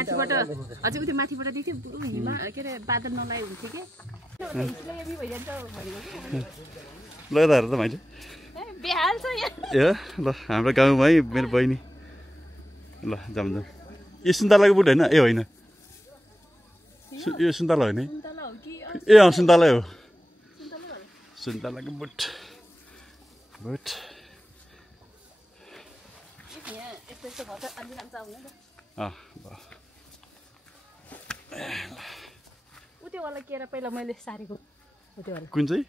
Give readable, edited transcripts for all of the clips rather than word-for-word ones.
माथिबाट अझै उति माथिबाट देख्थ्यो पुरो हिमा के अरे बादल नलाइ हुन्थ्यो के ल त हेर त मैले बेहाल छ ए ल हाम्रो गाउँमा है मेरो बहिनी ल जाम जाम यो सुन्तलाको बुट होइन ए होइन यो सुन्तला होइन ए अँ सुन्तला हो सुन्तलाको बुट बुट उतोवाला केरा पहिला मैले सारेको कुन चाहिँ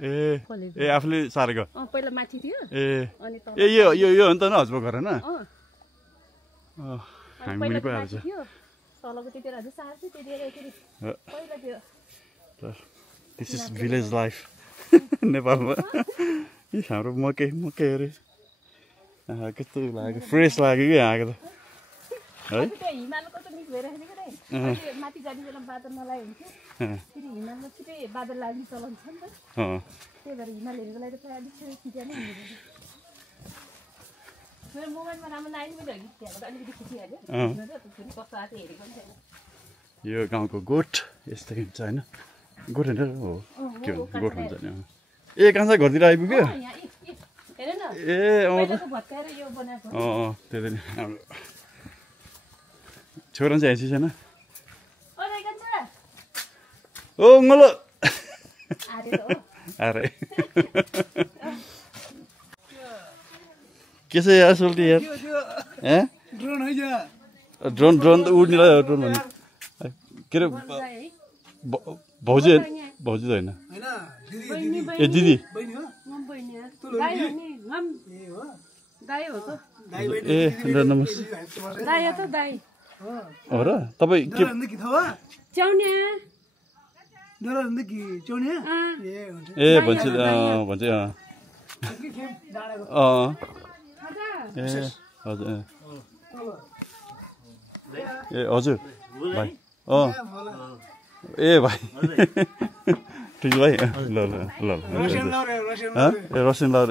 ए ए आफूले सारेको पहिला माथि थियो ए ए यो यो यो हो नि त न हजुरको घर होइन हामी मुनि पो आएछ तलको त्यतिर हजुर सार्छु त्यतिर एकचोटि पहिला त्यो दिस इज भिलेज लाइफ नेपालमा हाम्रो मकै मकै अरे कस्तो लाग्यो फ्रेस लाग्यो कि आएको त है हिमालको त मिक्स भइरहेको छ कि माथि जाने बेला बादल नलाइ हुन्थ्यो फेरि हिमालमा छिटै बादल लाग्ने चलन छ नि त त्यही भएर हिमाल हेरेको लागि त प्रायः अलिक छिटो नै हुँदो मेरो मोबाइलमा राम्रो नआइने मैले अघि त्यहाँबाट अलिकति खिचिहाल्यो फेरि कस्तो आएको हेरेको पनि छैन यो गाउँको गोठ यस्तै हुन्छ होइन गोठ होइन हो के भन्छ गोठ भन्छ नि ए काँसा घरतिर आइपुग्यो ए त्यही नि हाम्रो छोरा चाहिँ आइसकेको छैन ओ मल अरे के छ यार सोल्टी यार ड्रोन है क्या ड्रोन ड्रोन त उड्ने लाग्यो ड्रोन भन्ने के अरे भाउजू भाउजू त होइन ए दिदी ए नमस्ते हो र तपाईँ के ए भन्छ भन्छ ए हजुर ए हजुर भाइ ए भाइ ठिक भाइ ल ल ल ए रसियन लाउर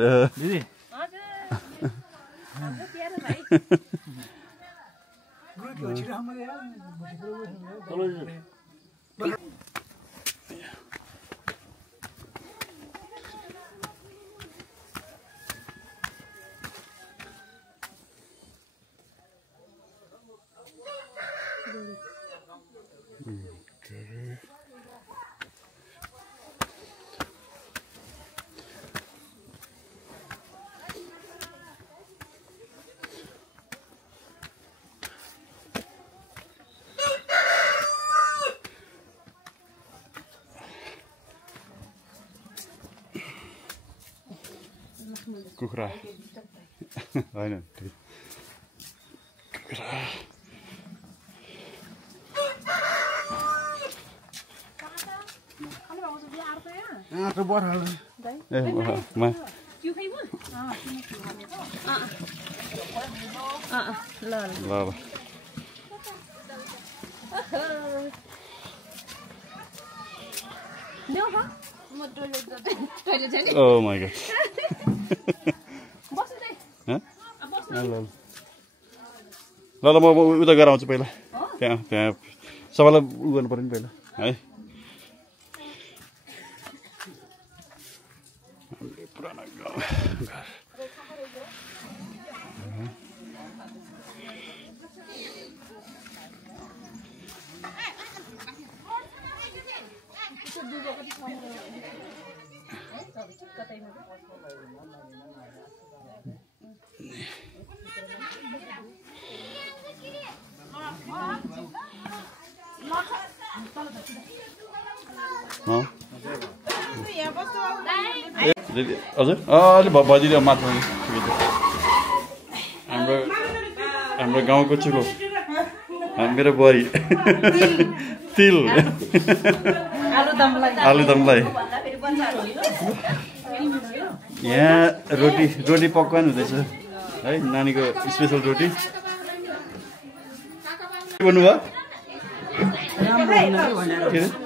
कुखुरा होइन कुखुरा Oh my god. ल म उता गएर आउँछु पहिला त्यहाँ त्यहाँ सबैलाई उ गर्नु पर्यो नि पहिला है पुरानो हजुर अलि भजिदियो माथि हाम्रो गाउँको चुलो मेरो बुहारी तिल आलुदमलाई यहाँ रोटी पक्वान हुँदैछ है नानीको स्पेसल रोटी के भन्नुभयो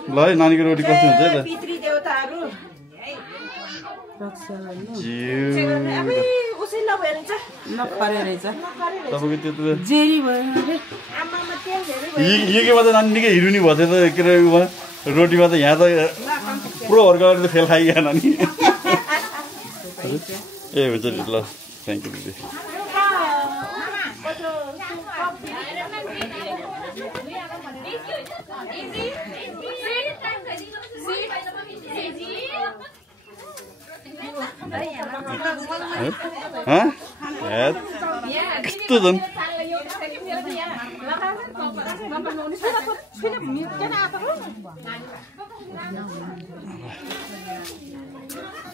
ल है नानीको रोटी कस्तो हुन्छ है त नखरे रहेछ तपाईँको त्यो त जेरी भयो यहीँमा त नानी निकै हिरुनी भएको थियो त के अरे रोटीमा त यहाँ त प्रोहरूको अगाडि त फेल खाइगयो नानी ए हुन्छ नि ल थ्याङ्क यू दिदी कस्तो झन्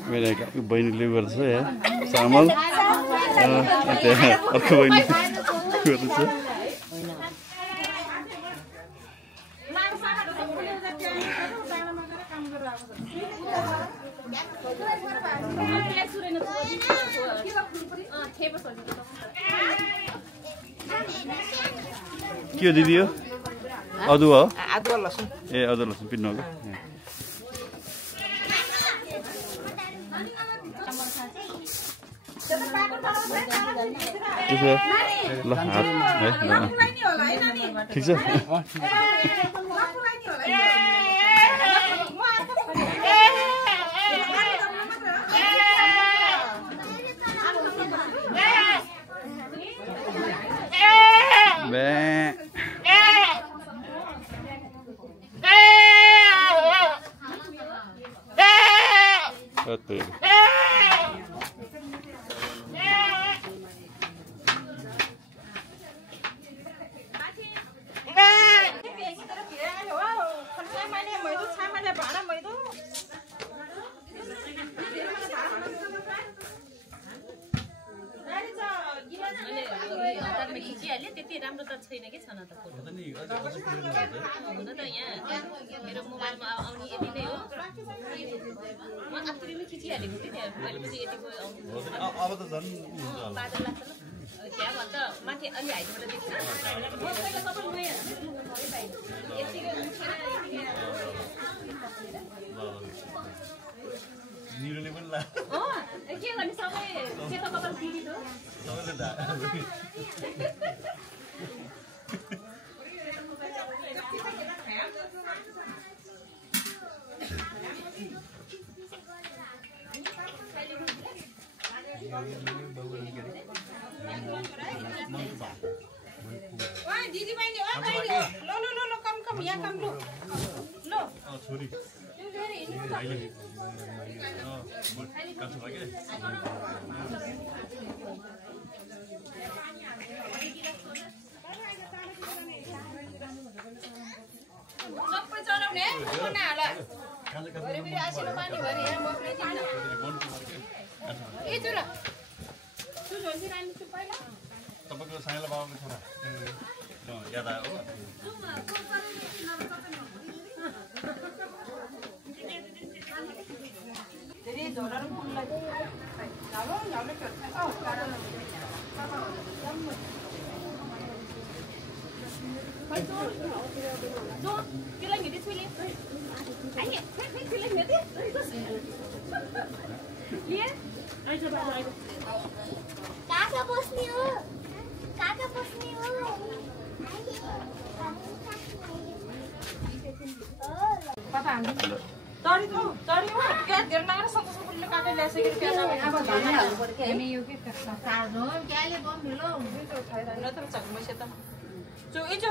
मेरो बहिनीले गर्छ या चामल अर्को बहिनी गर्छ के हो दिदी हो अदुवा हो अदुवा लसुन ए अदुवा लसुन पिन्नु हो ल हात ठिक छ त्यति राम्रो त छैन के छन त फोटो हुन त यहाँ मेरो मोबाइलमा आउने यति नै हो म आफूले नै खिचिहालेको थिएँ त्यहाँ मैले पनि यतिको अब त झन् बादल लाग्छ ल त्यहाँ भन्छ माथि अलि हाइटबाट देख्छ निरोले पनि ला के गर्ने सबै सेतो कपाल पीडित हो दिदी बहिनी ओ बहिनी लो लो लो लो कम कम यहाँ कम लो लो छोरी सबै चलाउने आसिनो पानी भरे ए चुला तपाईँको साइला बाबाको छोरा याद आयो काका बस्ने हो काका बस्ने हो पापा हामी तरी त तरी हो क्या धेर नगर सन्तोषले काटे ल्यासकेर क्या अब भन्नु हाल्नु पर्यो के हामी यो के सार्नु क्याले बम भिलो नत्र चकमा सेता जो इजो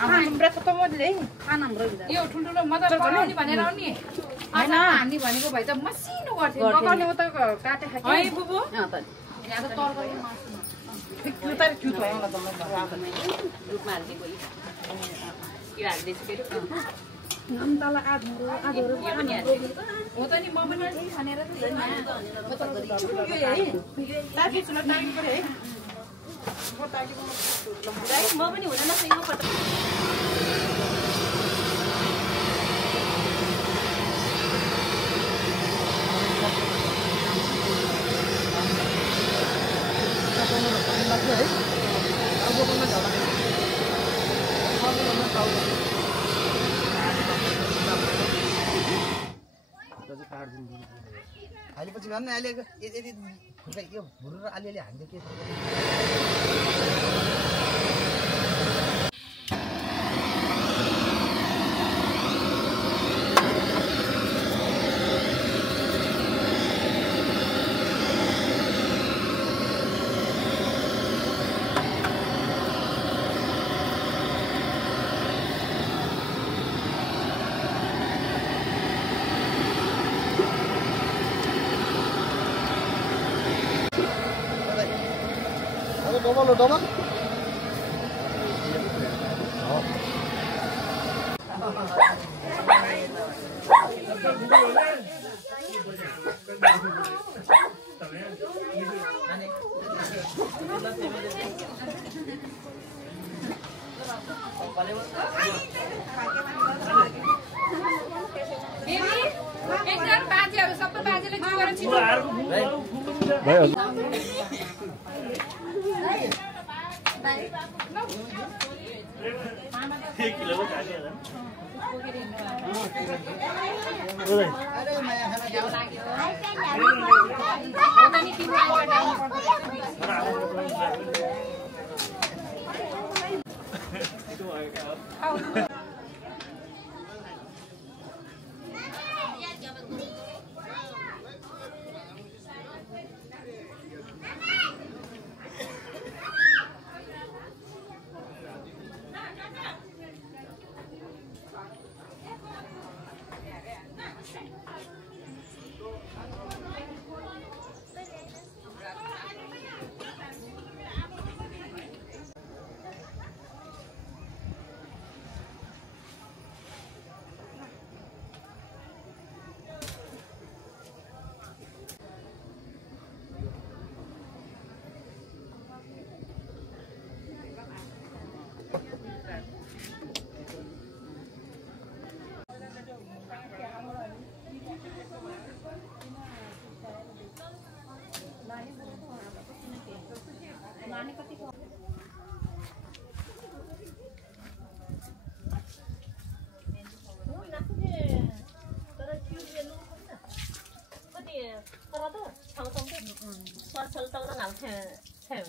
हाम्रो त मले खान हाम्रो यो ठुलठुलो मजा बनाउने भनेर आउने हैन हामी भनेको भए त मसिनो गर्थे बकाउने म त काटे खाके है बुबु यहाँ त तरकारी मासु त्यो त क्युट भयो होला त म रुपमा हाल्दिएको यो हाल्दैछु फेरि हम तल आधुरो पनि हो त नि म पनि खानेर त म त यो है ताकि चुला टाइम पर्यो है म पनि हुँदैन सही पट अहिले पछि भन्न अहिले यदि यो भुरु र अलिअलि हान्छ के डबल एकजना बाजेहरु सबै बाजेले के गरेर छिटो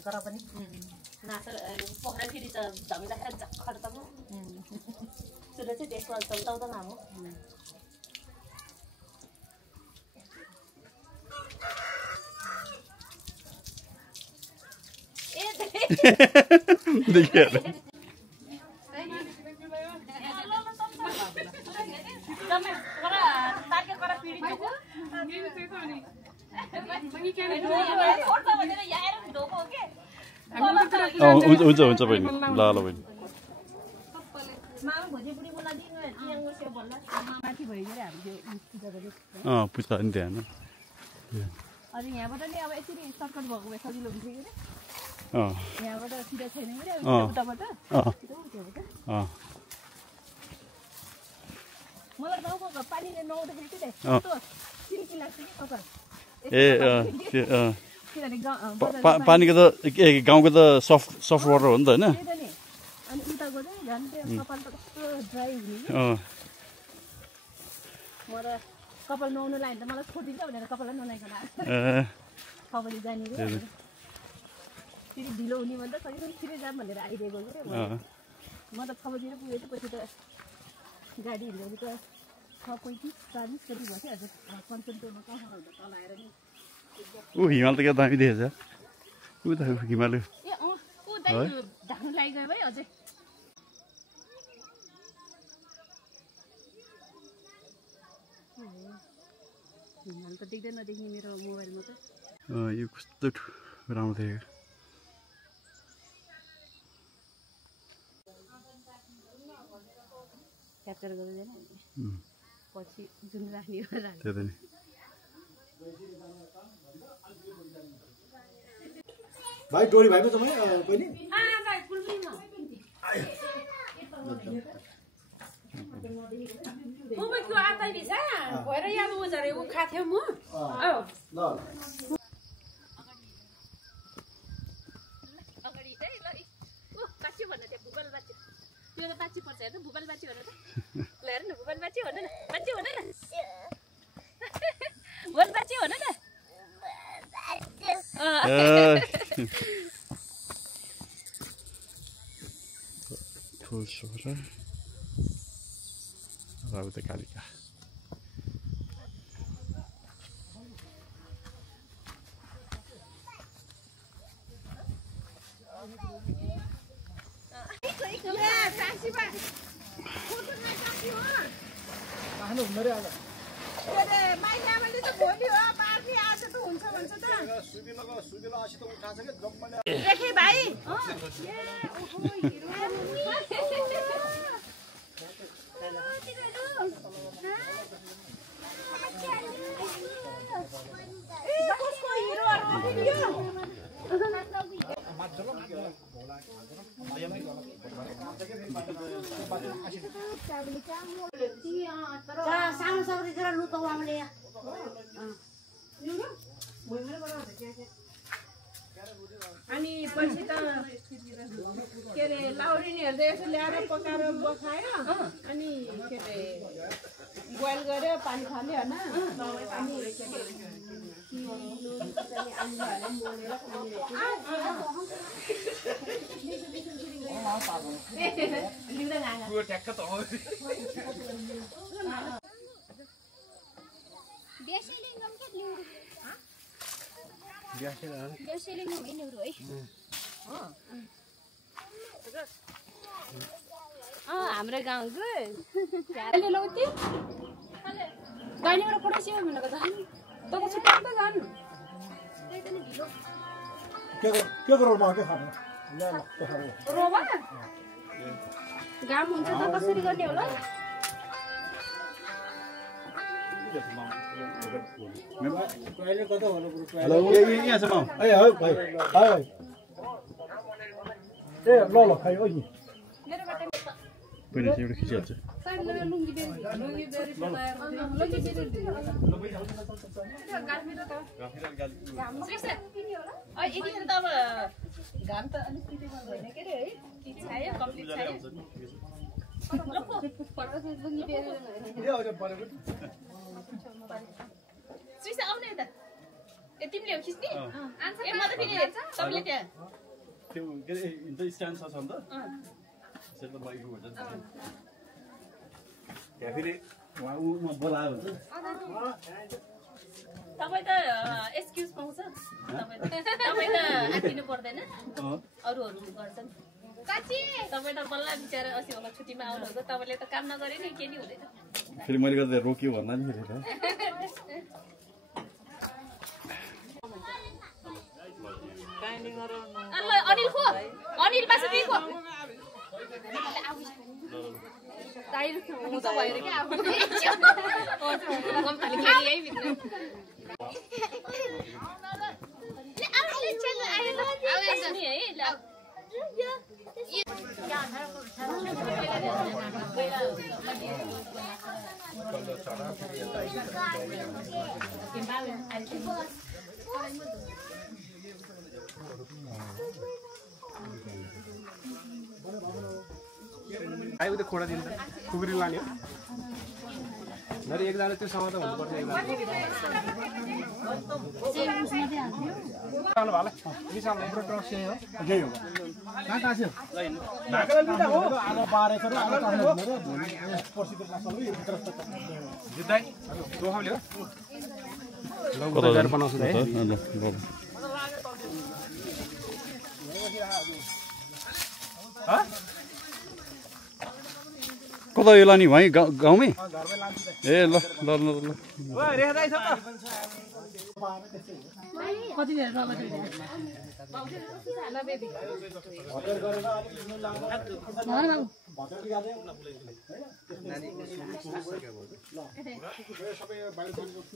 तर पनि नासर पोखरा फेरि त झमिँदाखेरि झक्खर त म सुरु चाहिँ त्यसमा चल्ताउँदैन म हुन्छ हुन्छ बहिनी ल ल बहिनी पुच्दा नि त्यहाँ यहाँबाट नि अब यसरी सर्कट भएको भए सजिलो हुन्थ्यो कि यहाँबाट सिधा छैन कि उताबाट मलाई गाउँको पानीले नुहाउँदाखेरि चाहिँ सिल्की लाग्छ कि कपाल पानीको त गाउँको त सफ्ट वाटर हो नि त होइन अनि उताको चाहिँ झन् कपाल त कस्तो ड्राई हुने कि म त कपाल नुहाउनु लाग्यो भने त मलाई छोडिदिन्छ भनेर कपाल नुहाइकन खबरी जाने कि फेरि ढिलो हुने भन्दा कहिले छिटै जाऊँ भनेर आइदिएको कि म त खबरतिर पुगेँ पछि त गाडी हिँड्दाखेरि त 35-40 कति भयो कि हजुर कञ्चनजङ्घा कहाँ हुँदा तल आएर नि ऊ हिमाल त क्या दामी देखेछ ऊ त हिमाल ढाक्नु लागिगयो भाइ अझै हिमाल त देख्दै नदेख्ने मेरो मोबाइलमा त यो कस्तो राम्रो देखेको क्याप्चर गर्दैन पछि जुन राख्ने त्यही त नि भाइ डोरी भाइ पो तपाईँ बहिनी भएर याद उजरे ऊ खाएको थियो म अगाडि है ल ऊ बाच्यो भन्न त्यो भुकल बाच्यो त्यो त बाच्ची पर्छ हेर्नु भुकल बाच्यो भन त ल हेर्नु भुकल बाच्यो भन न बाच्यो भन न बोल बाची हो न त ठुल छोरा राउत कालिका सानो सक्री जरा लुतो आमले अनि पछि त के अरे लाउरिनीहरूले यसो ल्याएर पकाएर बसायो अनि के अरे बोइल गर्यो पानी फाल्यो होइन अनि के हाम्रो गाउँको गाडीबाट पठाइसक्यो भनेको झन् तब छुट्याउनु त झन् के गरौँ के खानु रोमा घाम हुन्छ त कसरी गर्ने होला हेलो यहाँ छ माउ ए हो भाइ हाय ए ल खाइ ओ नि पनि एउटा खिचिहाल्छ यतिखेर त अब घाम त अलिक भएन के अरे है छायो कम्प्लिट छायो सुइसा आउने त ए तिमीले हो खिच्ने ए म त फेरि तपाईँले त्यहाँ त्यो के अरे हिँड्दा स्ट्यान्ड छ नि त त्यसले त बाइकको हुन्छ त्यहाँ फेरि उहाँ उमा बोलायो भने तपाईँ त एक्सक्युज पाउँछ तपाईँ त आँटिनु पर्दैन अरूहरू गर्छन् तपाईँ त बल्ल बिचरा अस्ति होला छुट्टीमा आउनुहुन्छ तपाईँले त काम नगरे नि के नि हुँदैन फेरि मैले गर्दा रोक्यो भन्दा नि फेरि अनिल खो अनिल बासु त्यही खो आयो त खोडा दिन्छ खुकुरी लाने एकजना त्यो समा त हुनुपर्छ कता यो लाने भाइ गाउँमै ए ल ल ल ल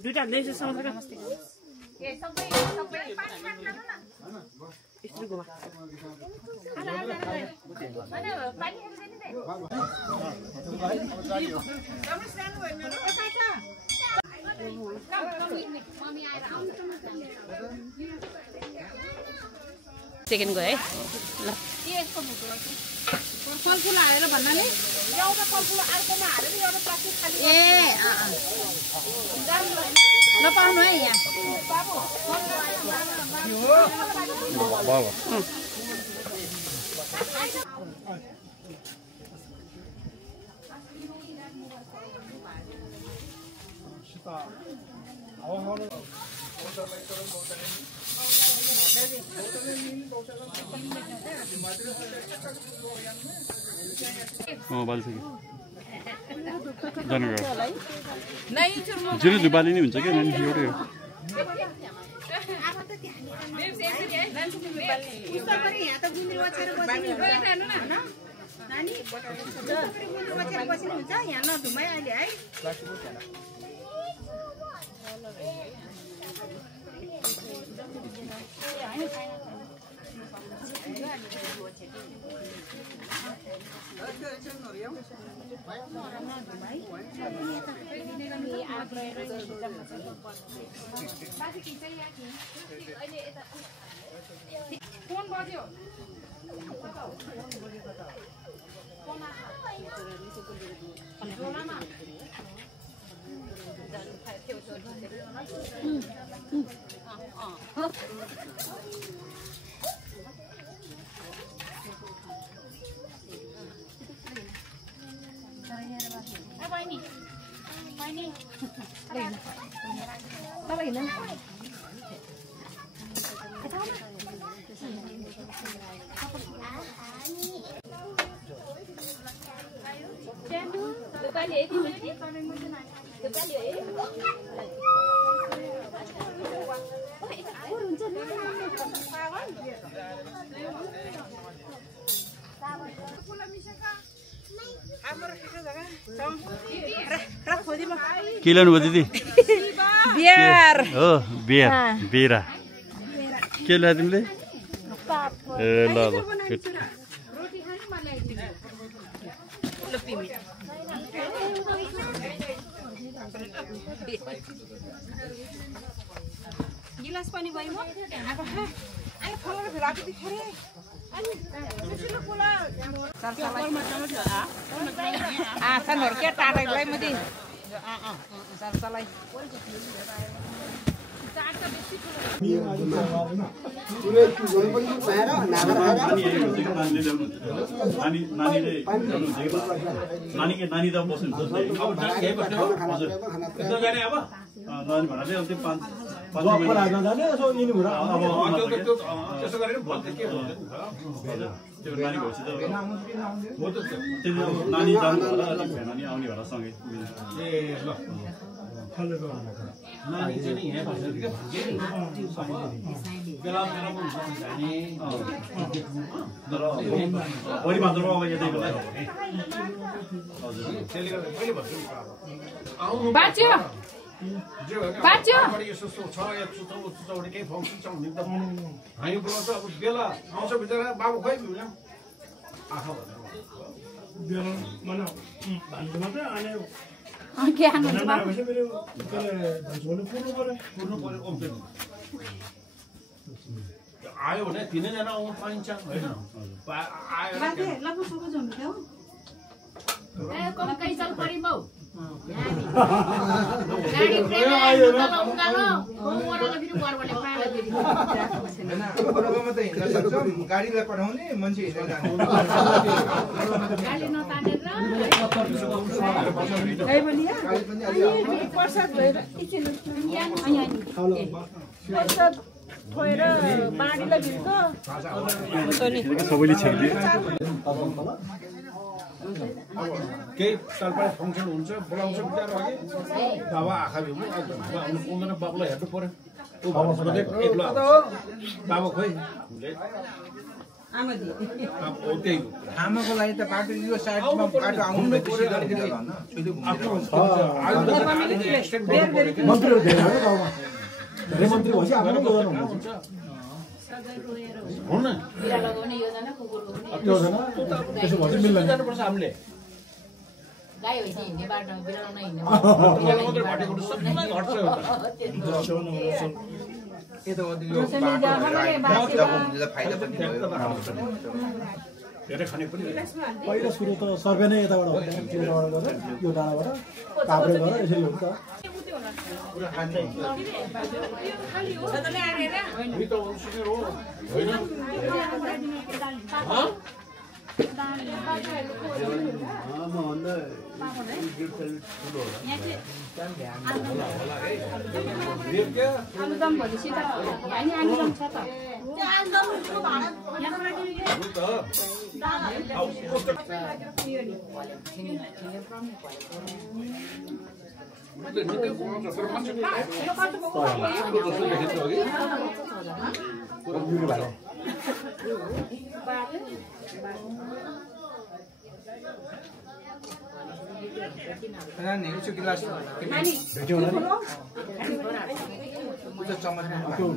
दुईटा देश समुद्र सेकेन्ड गयो है ल फलफुल हालेर भन्नाले एउटा फलफुल अर्कोमा हालेर एउटा प्लास्टिक खाली ए ल पाउनु है यहाँ बालिसक्यो जुन बाली नै हुन्छ क्या नानी एउटै हो फोन बज्यो के ल्याउनु भयो दिदी बियर हो बियर बिरा के ल्यायो तिमीले ए ल ल गिलास पनि भयो अनि फलर भेलाको दिखरे अनि सुसिलो पुला छनहरु के टाढैलाई म दि सरसलाई नानी त बस्नु नानी जानु आउने होला सँगै बढी मात्रामा अब यतै बेला आयो भने तिनैजना आउनु पाइन्छ होइन गाडीलाई पठाउने मान्छे सबैले छेक्दियो केही तलपाडी फङ्सन हुन्छ बोलाउँछ बिचारा अघि बाबा आँखा भिउनु आउनु पाउँदैन बाबुलाई हेर्नु पर्यो बाबा खोइ आमाको लागि त बाटो यो साइडमा बाटो आउनु हामीले फाइदा पनि धेरै खाने पनि पहिलो सुरु त सर्वे नै यताबाट हो यो डाँडाबाट काभ्रे गरेर यसरी हुन्छ आलुदम भनेपछि त हैन आलुदम छ त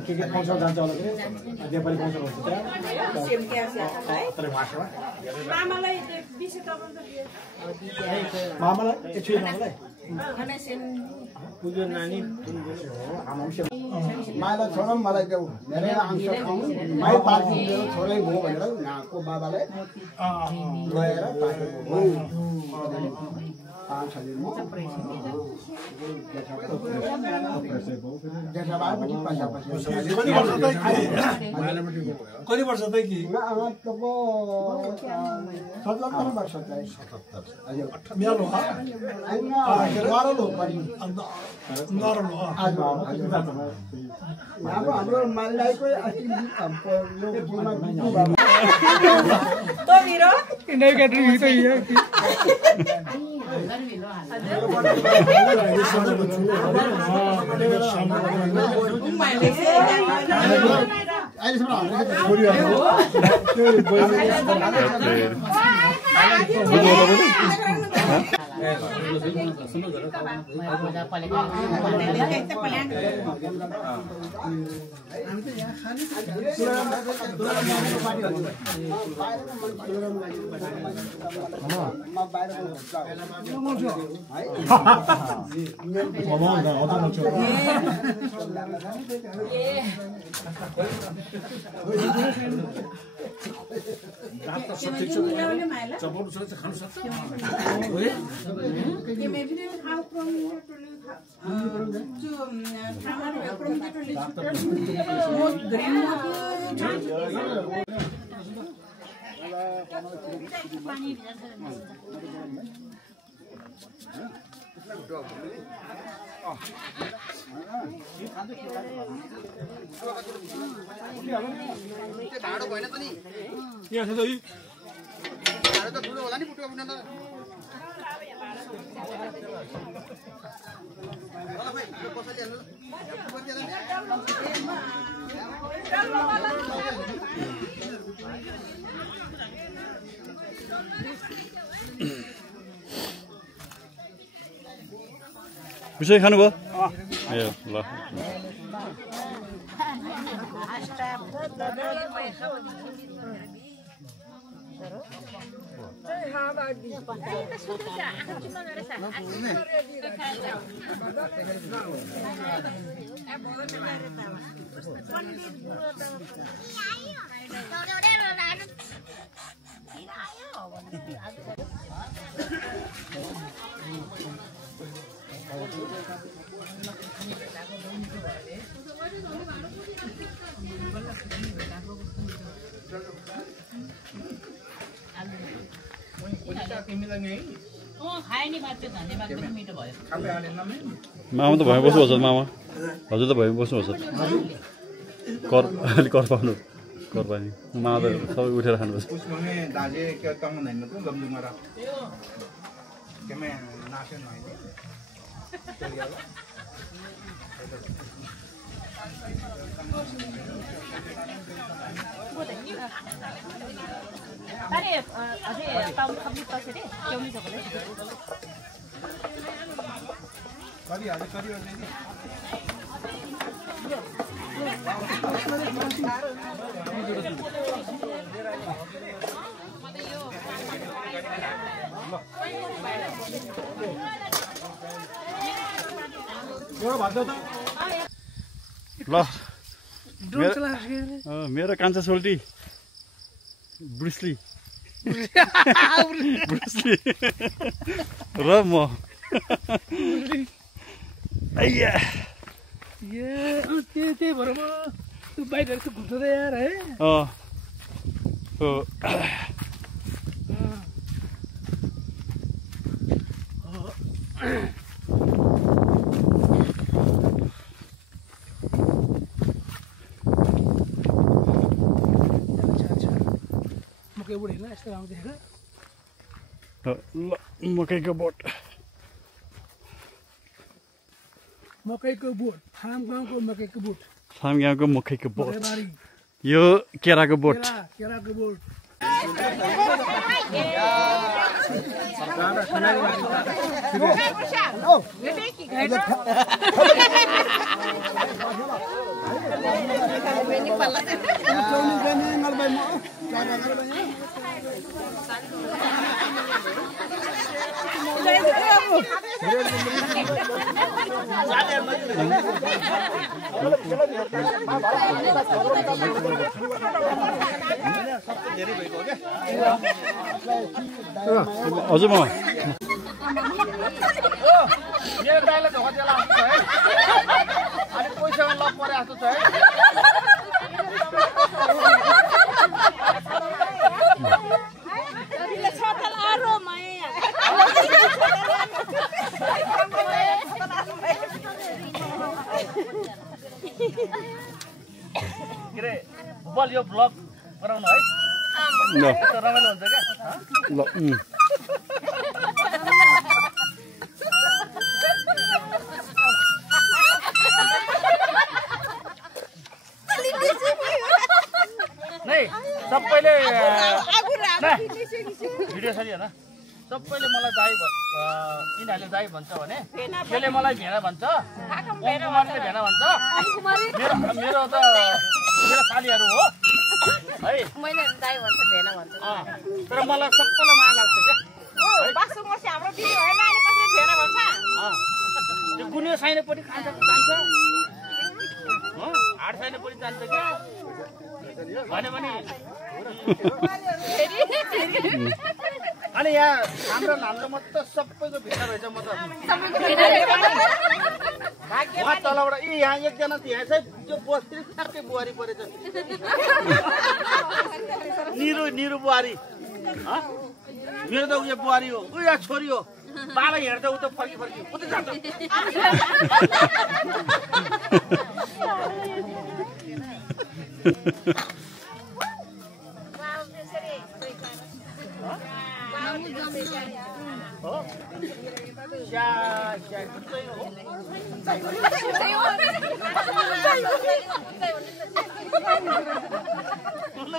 के पाउँछ जान्छ होला नेपाली पाउँछ मामालाई एकछिन मामालाई माइला छोरा मलाई देऊ धेरै अंश खाऊ माइ पार्टी छोरै हो भनेर यहाँको बाबाले गएर पार्टीको पाँच हजार म कति वर्ष त कि 77 वर्ष चाहिँ 77 मेरो अब हाम्रो मालदाईको ढाडो भएन त नि यहाँ छ त यी ढाडो त ठुलो होला नि पुटुका पुट्न त ल भाइ यो कसैले विषय खानुभयो ए ल मामा त भए बस्नुपर्छ मामा हजुर त भए बस्नुपर्छ कर अलि कर पाउनु कर पानी मामा त सबै उठेर खानुपर्छ अरे अझै ताउ खप्ली पसेरे केउनी छ भने करी हाले करी हाले ल मेरो कान्छा सोल्टी ब्रुसली ब्रुसली र म आइया त्यही भएर म त्यो बाइकहरु चाहिँ घुम्दै यार है मकै बोट हेर्न यस्तो राम्रो देखेर मकैको बोट मकैको बोट फार्म गाउँको मकैको बोट फार्म गाउँको मकैको बोट मकैबारी यो केराको बोट केराको बोट हजुर म मेरो दाइले धोका दिएला जस्तो छ है अनि पैसामा लप परे जस्तो छ है के रे बल यो ब्लग बनाउनु है रमाइलो हुन्छ क्या ल नै सबैले भिडियो छ नि होइन सबैले मलाई दाइ यिनीहरूले दाइ भन्छ भने त्यसले मलाई भेना भन्छ कुमारले भेना भन्छ मेरो त मेरो साथीहरू हो है मैले दाइ भन्छ भेना भन्छ तर मलाई सबैलाई माया लाग्छ क्या हाम्रो दिदी होइन नानी कसले भेना भन्छ त्यो कुनै साइनपट्टि जान्छ हाट साइनपट्टि जान्छ क्या भन्यो भने अनि यहाँ हाम्रो मात्र सबैको भेना रहेछ म त उहाँ तलबाट यहाँ एकजना यहाँ चाहिँ त्यो बस्ती ठ्याक्कै बुहारी परेछ निरु बुहारी मेरो त उयो बुहारी हो उयो छोरी हो बाबा हेर्दा उ त फर्की उतै जान्छ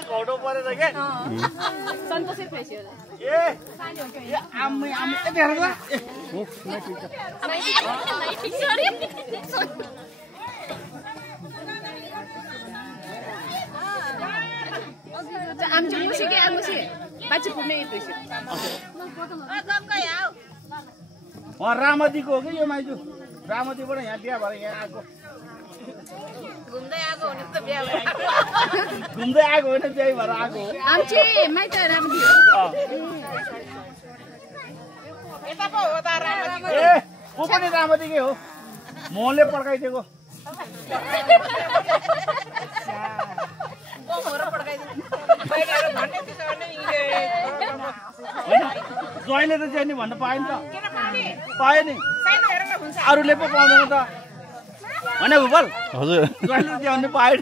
घौटो परेर क्या सन्तोषै फेस्यो आम्मै यति हेर आमची मुशी के आमुशी बाची पुणे येतोय रामदीको हो कि यो माइजू रामदीबाट यहाँ बिहा भएर यहाँ आएको घुम्दै आएको हो नि त बिहा भएको घुम्दै आएको होइन त्यही भएर आएको हो आमची माइत रामदी यता पो हो त रामदी ए ऊ पनि रामदीकै हो मोहनले पड्काइदिएको ज्वाइँले त चाहिँ नि भन्न पायो नि त पायो नि अरूले पो पाउँदैन त होइन भुपल हजुर ज्वाइँले त चाहिँ पायो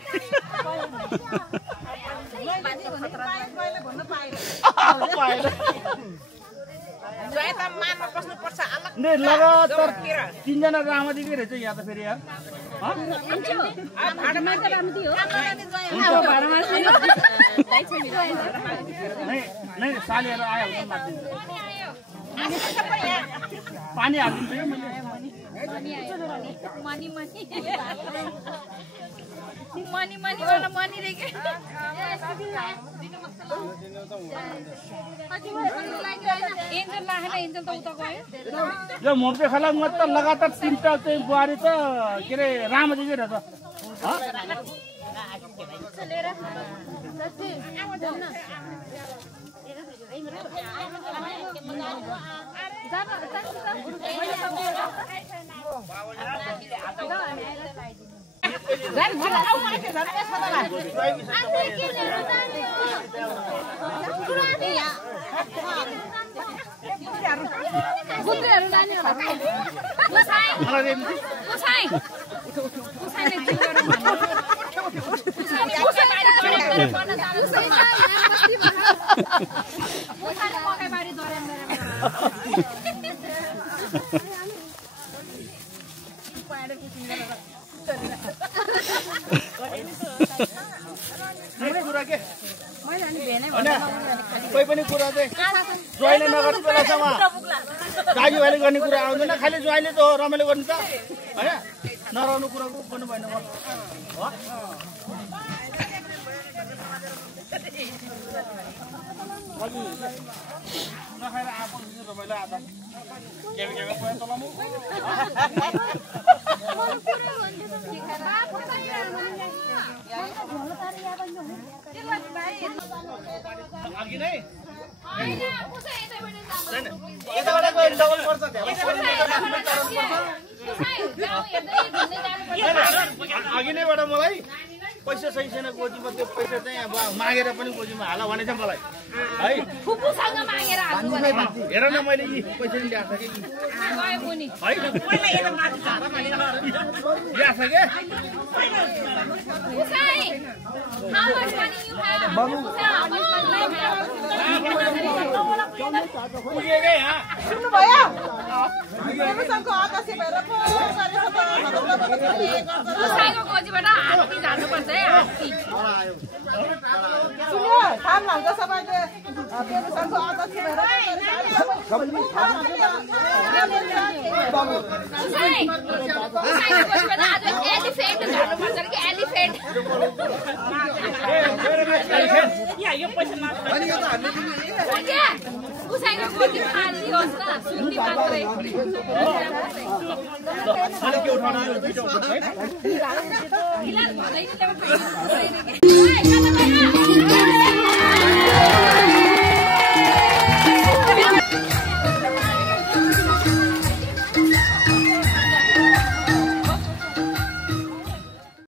नि लगातार 3 जना रामदीकै रहेछ यहाँ त फेरि यार नै सालीहरू आयो भने पानी हालिदिन्छु है यो मोप्चे खलाङ त लगातार 3टा चाहिँ बुहारी त के अरे रामदीकै रहेछ कोही पनि कुरा चाहिँ ज्वाइँले नगर्ने बेलासम्म दाजुभाइले गर्ने कुरा आउँदैन खालि ज्वाइँले त रमाइलो गर्नु त होइन नराउनु कुरा गर्नु भएन नखाएर आएको रमाइलो आज अघि नै यताबाट गयो डबल पर्छ अघि नैबाट मलाई पैसा सही छैन गोजीमा त्यो पैसा चाहिँ अब मागेर पनि गोजीमा हाल भनेछ मलाई है हेर न मैले यी पैसा नि ल्याएको कि ल्याएको के सुन्नुभयो एमसँग आकाशे भएर पो सुन्यो थाहा लाग्छ सबैले एमसँग आकाशे भएर उसैको गोजी खाली होस् न सुन्नी मात्रै अनि के उठाउन आयो दुईटा उठाउन है हिलाल भन्दै